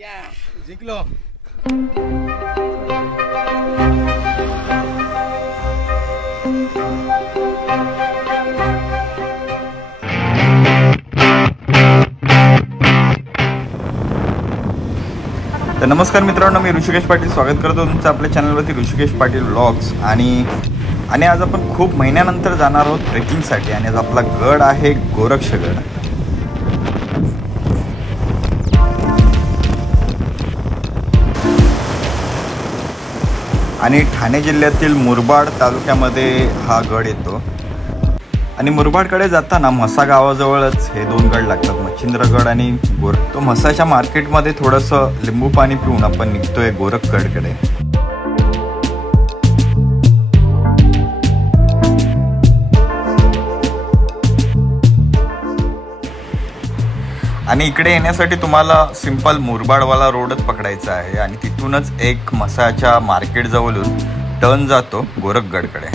जिंकलो. तर नमस्कार मित्रांनो, मी ऋषिकेश पाटील स्वागत करतो तुमचं आपल्या चॅनलवरती ऋषिकेश पाटील व्लॉग्स. आणि आज आपण खूप महिन्यानंतर जाणार आहोत ट्रेकिंगसाठी. आणि आज आपला गड आहे गोरक्षगड. आणि ठाणे जिल्ह्यातील मुरबाड तालुक्यामध्ये हा गड येतो. आणि मुरबाडकडे जाताना म्हसा गावाजवळच हे दोन गड लागतात, मच्छिंद्रगड आणि तो म्हसाच्या मार्केटमध्ये थोडंसं लिंबू पाणी पिऊन आपण निघतोय गोरखगडकडे. आणि इकडे येण्यासाठी तुम्हाला सिंपल मुरबाडवाला रोडच पकडायचा आहे आणि तिथूनच एक म्हसाच्या मार्केट जवळून टर्न जातो गोरखगडकडे.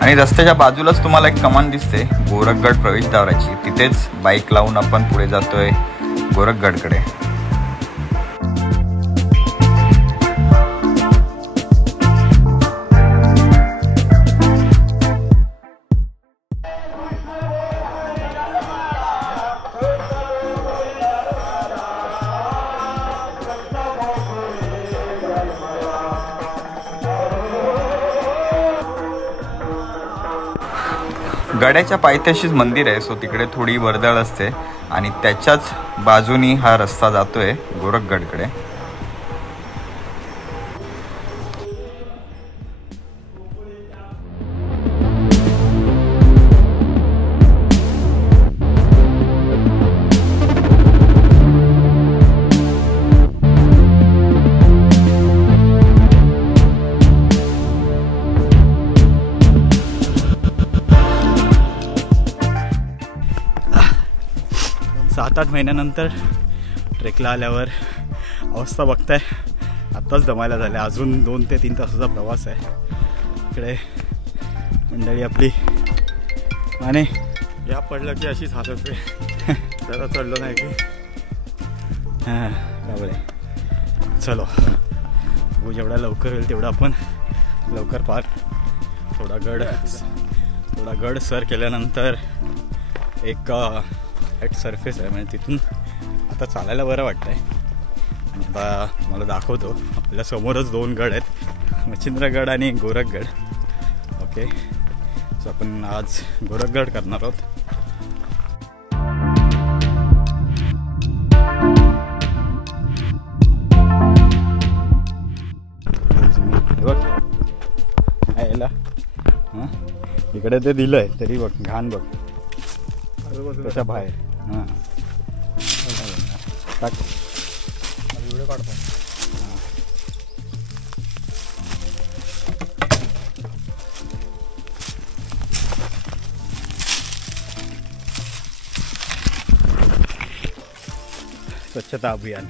आणि रस्त्याच्या बाजूलाच तुम्हाला एक कमान दिसते गोरखगड प्रवेशद्वाराची. तिथेच बाईक लावून आपण पुढे जातोय गोरखगडकडे. गडाच्या पायथ्याशीच मंदिर आहे, सो तिकडे थोडी वर्दळ असते आणि त्याच्याच बाजूनी हा रस्ता जातोय गोरखगडकडे. सात आठ महिन्यानंतर ट्रेकला आल्यावर अवस्था बघताय, आत्ताच दमायला झाल्या. अजून 2 ते 3 तासाचा प्रवास आहे. इकडे मंडळी आपली आणि या पडलं की अशीच हालत आहे. त्याला चढलो नाही की हां बरोबर आहे. चलो जेवढा लवकर होईल तेवढा आपण लवकर पार. थोडा गड सर केल्यानंतर एक ॲट सरफेस आहे, म्हणजे तिथून आता चालायला बरं वाटतं आहे. आणि आता मला दाखवतो, आपल्या समोरच 2 गड आहेत, मच्छिंद्रगड आणि गोरखगड. ओके, सो आपण आज गोरखगड करणार आहोत. बघ यायला हां, इकडे ते दिलं आहे तरी बघ घाण बघ त्याच्या बाहेर. हां टाक व्हिडिओ काढतो. स्वच्छता अभियान.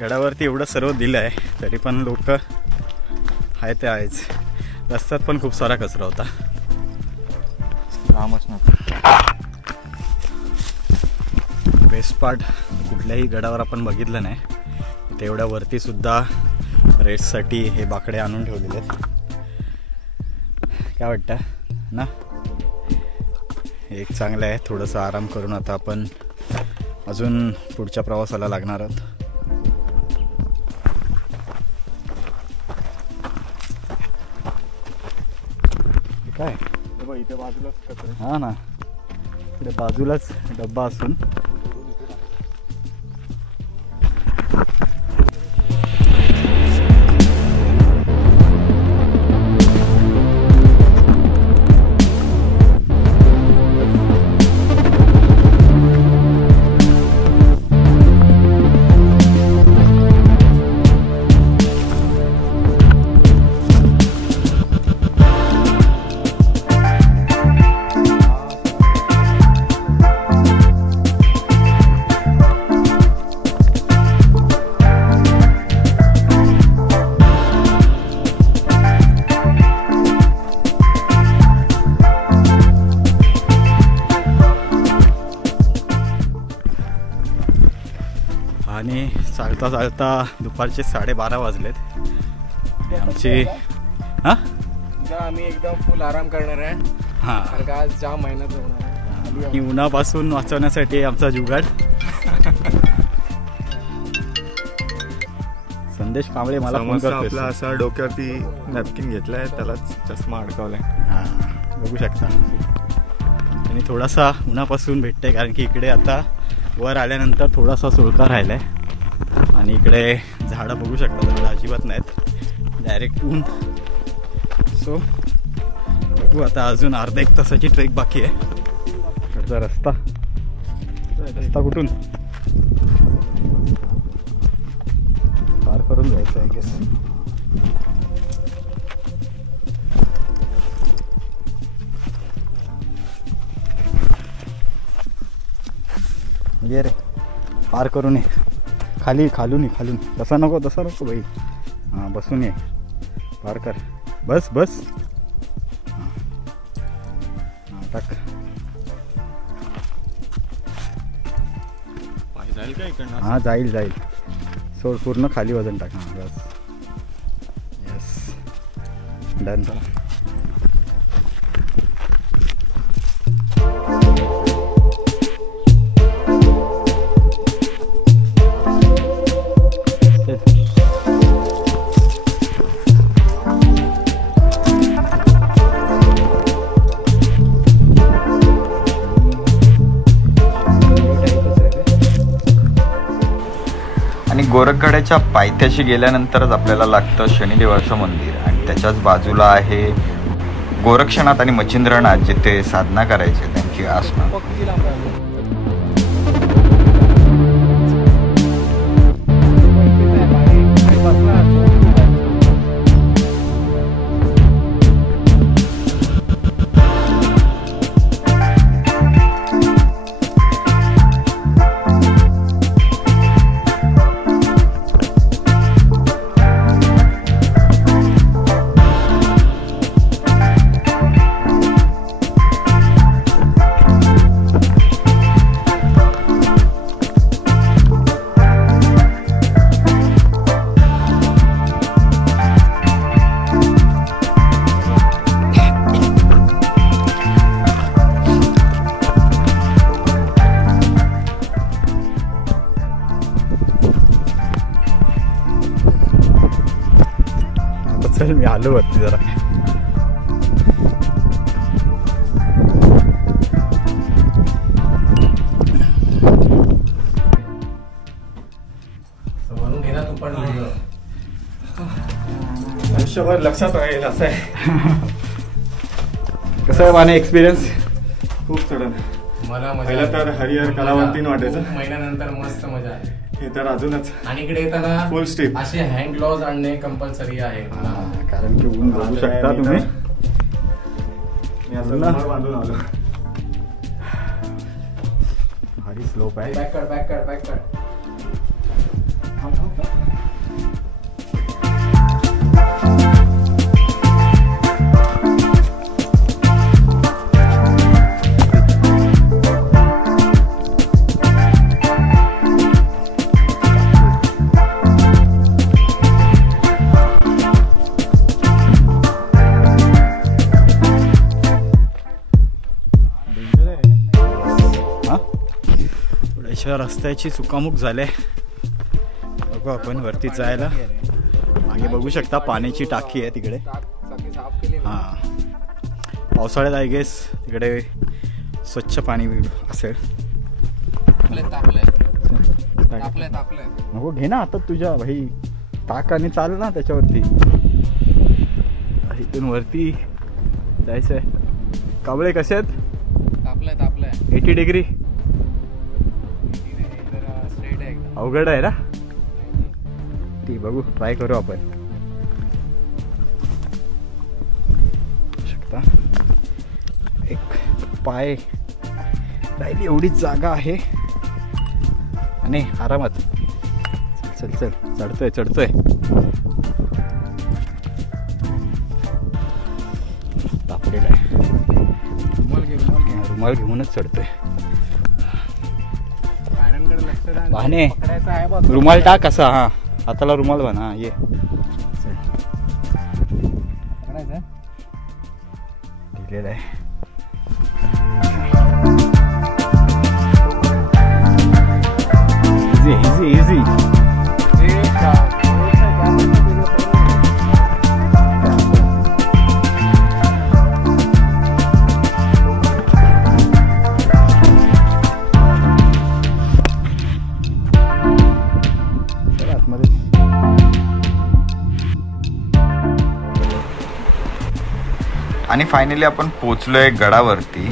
गडावरती एवढं सर्व दिलं आहे तरी पण लोक आहे ते आहेच. रस्त्यात पण खूप सारा कचरा होता. बेस्ट पार्ट कुठल्याही गडावर आपण बघितलं नाही, तेवढ्या वरती सुद्धा रेस्टसाठी हे बाकडे आणून ठेवलेले आहेत. काय वाटतं ना, एक चांगलं आहे. थोडंसं आराम करून आता आपण अजून पुढच्या प्रवासाला लागणार आहोत. काय इथे बाजूलाच कचरा. हां ना, इकडे बाजूलाच डब्बा असून चालता चालता दुपारचे 12:30 वाजलेत. आमची हां आम्ही एकदम फुल आराम करणार आहे. हां कारण का आज जाम मेहनत होणार आहे. आणि उन्हापासून वाचवण्यासाठी आमचा जुगाड. संदेश कांबळे मला फोन समोसा करतोय. आपला असा डोक्यावरती नॅपकिन घेतलाय, त्यालाच चष्मा अडकवलाय. हां बघू शकता. आणि थोडासा उन्हापासून भेटतंय कारण की इकडे आता वर आल्यानंतर थोडासा सुळका राहिला आहे. आणि इकडे झाडं बघू शकता, झाडं अजिबात नाहीत, डायरेक्ट ऊन. सो बघू आता अजून अर्धा 1 तासाची ट्रेक बाकी आहे. इकडचा रस्ता कुठून पार करून जायचं आय गेस. ये रे पार करून ये. खालून तसा नको बाई. हां बसून ये, पार कर. बस हां टाक. जाईल का इकडनं? हां जाईल. सोड पूर्ण खाली वजन टाक. हां बस येस डन. चला गोरखगडाच्या पायथ्याशी गेल्यानंतरच आपल्याला लागतं शनिदेवाचं मंदिर. आणि त्याच्याच बाजूला आहे गोरक्षनाथ आणि मच्छिंद्रनाथ, जिथे साधना करायचे त्यांची आसनं. चल मी आलो वरती जरा. आयुष्यभर लक्षात राहील असं आहे. कसं आहे माने एक्सपिरियन्स? खूप चढण. मला पहिलं तर हरिहर कलावंतीन वाटायचं, महिन्यानंतर मस्त मजा आली. हे तर अजूनच. आणि इकडे येताना फुल स्टेप असे हँड ग्लोव्ज आणणे कंपल्सरी आहे. कारण की ऊन बघू शकता तुम्ही. मी असं रुमाल बांधून आलो. भारी स्लोप आहे. बॅक कर. रस्त्याची चुकामुक झाले. बघू आपण वरती जायला. मागे बघू शकता पाण्याची टाकी आहे तिकडे. हां पावसाळ्यात आय गेस तिकडे स्वच्छ पाणी असेल. नको घे ना आता तुझ्या भाई. टाक आणि चाल ना त्याच्यावरती. इथून वरती जायचं आहे. कांबळे कसे आहेत? तापलंय 80 डिग्री. अवघड आहे ना ती. बघू ट्राय करू आपण. शकता एक पाय राहिली एवढीच जागा आहे. आणि आरामात चल चढतोय. तापलेला आहे. रुमाल घेऊनच चढतोय. आयरनकडे लक्ष वाहने रुमाल टाक असा, हा हाताला रुमाल बांध. ये दिलेलं आहे. Easy easy easy. आणि फायनली आपण पोचलोय गडावरती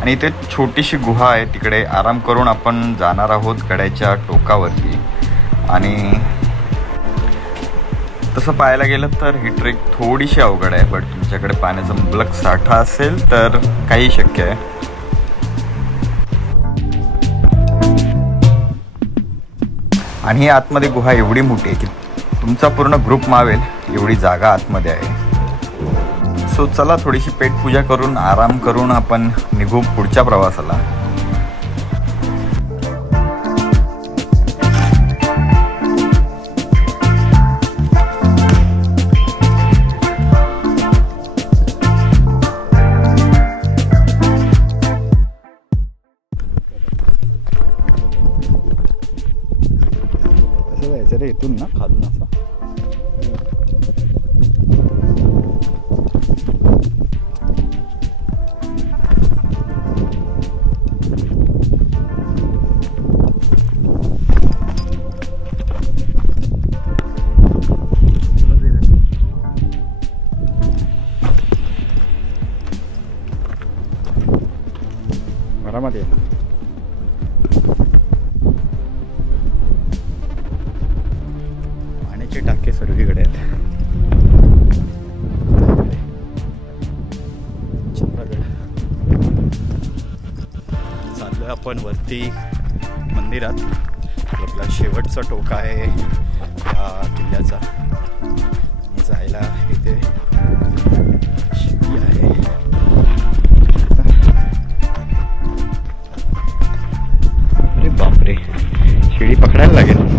आणि इथे छोटीशी गुहा आहे. तिकडे आराम करून आपण जाणार आहोत गडाच्या टोकावरती. आणि तसं पाहायला गेलं तर ही ट्रेक थोडीशी अवघड आहे, बट तुमच्याकडे पाण्याचा मुबलक साठा असेल तर काही शक्य आहे. आणि ही आतमध्ये गुहा एवढी मोठी आहे की तुमचा पूर्ण ग्रुप मावेल एवढी जागा आतमध्ये आहे. सो चला थोडीशी पेटपूजा करून आराम करून आपण निघू पुढच्या प्रवासाला. कसं जायचं रे इथून ना खालून असा. घरामध्ये पाण्याचे टाके सर्वीकडे आहेत. चंद्रगड चाललोय आपण वरती मंदिरात. आपला शेवटचा टोक आहे या किल्ल्याचा. जायला इथे शिडी आहे. अरे बापरे, शिडी पकडायला लागेल.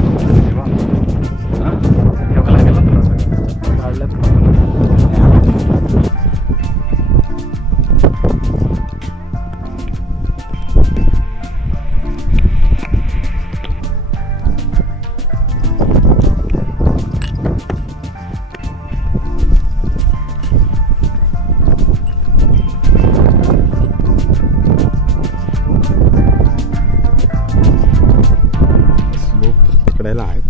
पकडायला आहेत.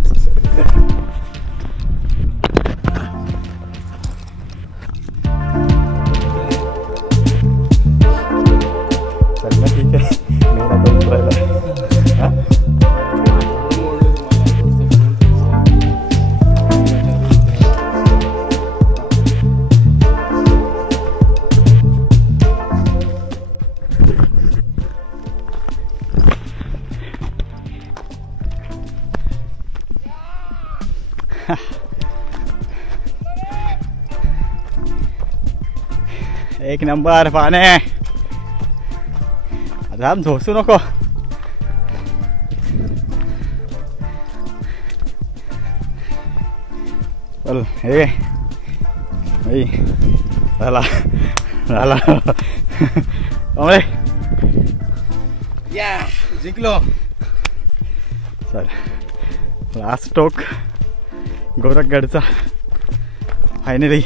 चल ठीक आहे. एक नंबर पाने. आराम झोसू नको. चल हे झाला झाला. या जिंकलो. चल लास्ट टोक गोरखगडचा फायनली.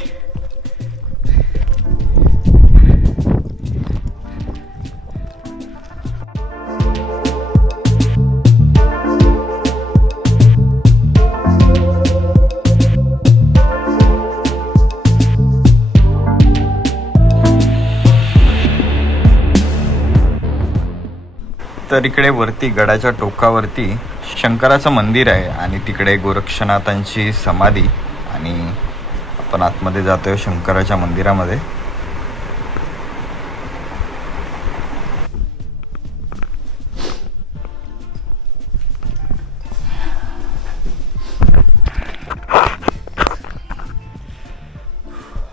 तर इकडे वरती गडाच्या टोकावरती शंकराचं मंदिर आहे आणि तिकडे गोरक्षनाथांची समाधी. आणि आपण आतमध्ये जातोय शंकराच्या मंदिरामध्ये.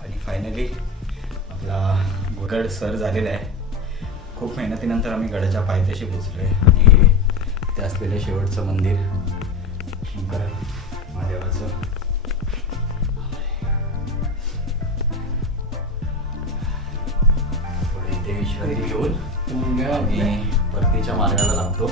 आणि फायनली आपला गड सर झालेला आहे. खूप मेहनतीनंतर आम्ही गडाच्या पायथ्याशी पोचलोय आणि ते असलेलं शेवटचं मंदिर शंकर महादेवाचं. थोडी इथे विश्रांती घेऊन आम्ही परतीच्या मार्गाला लागतो.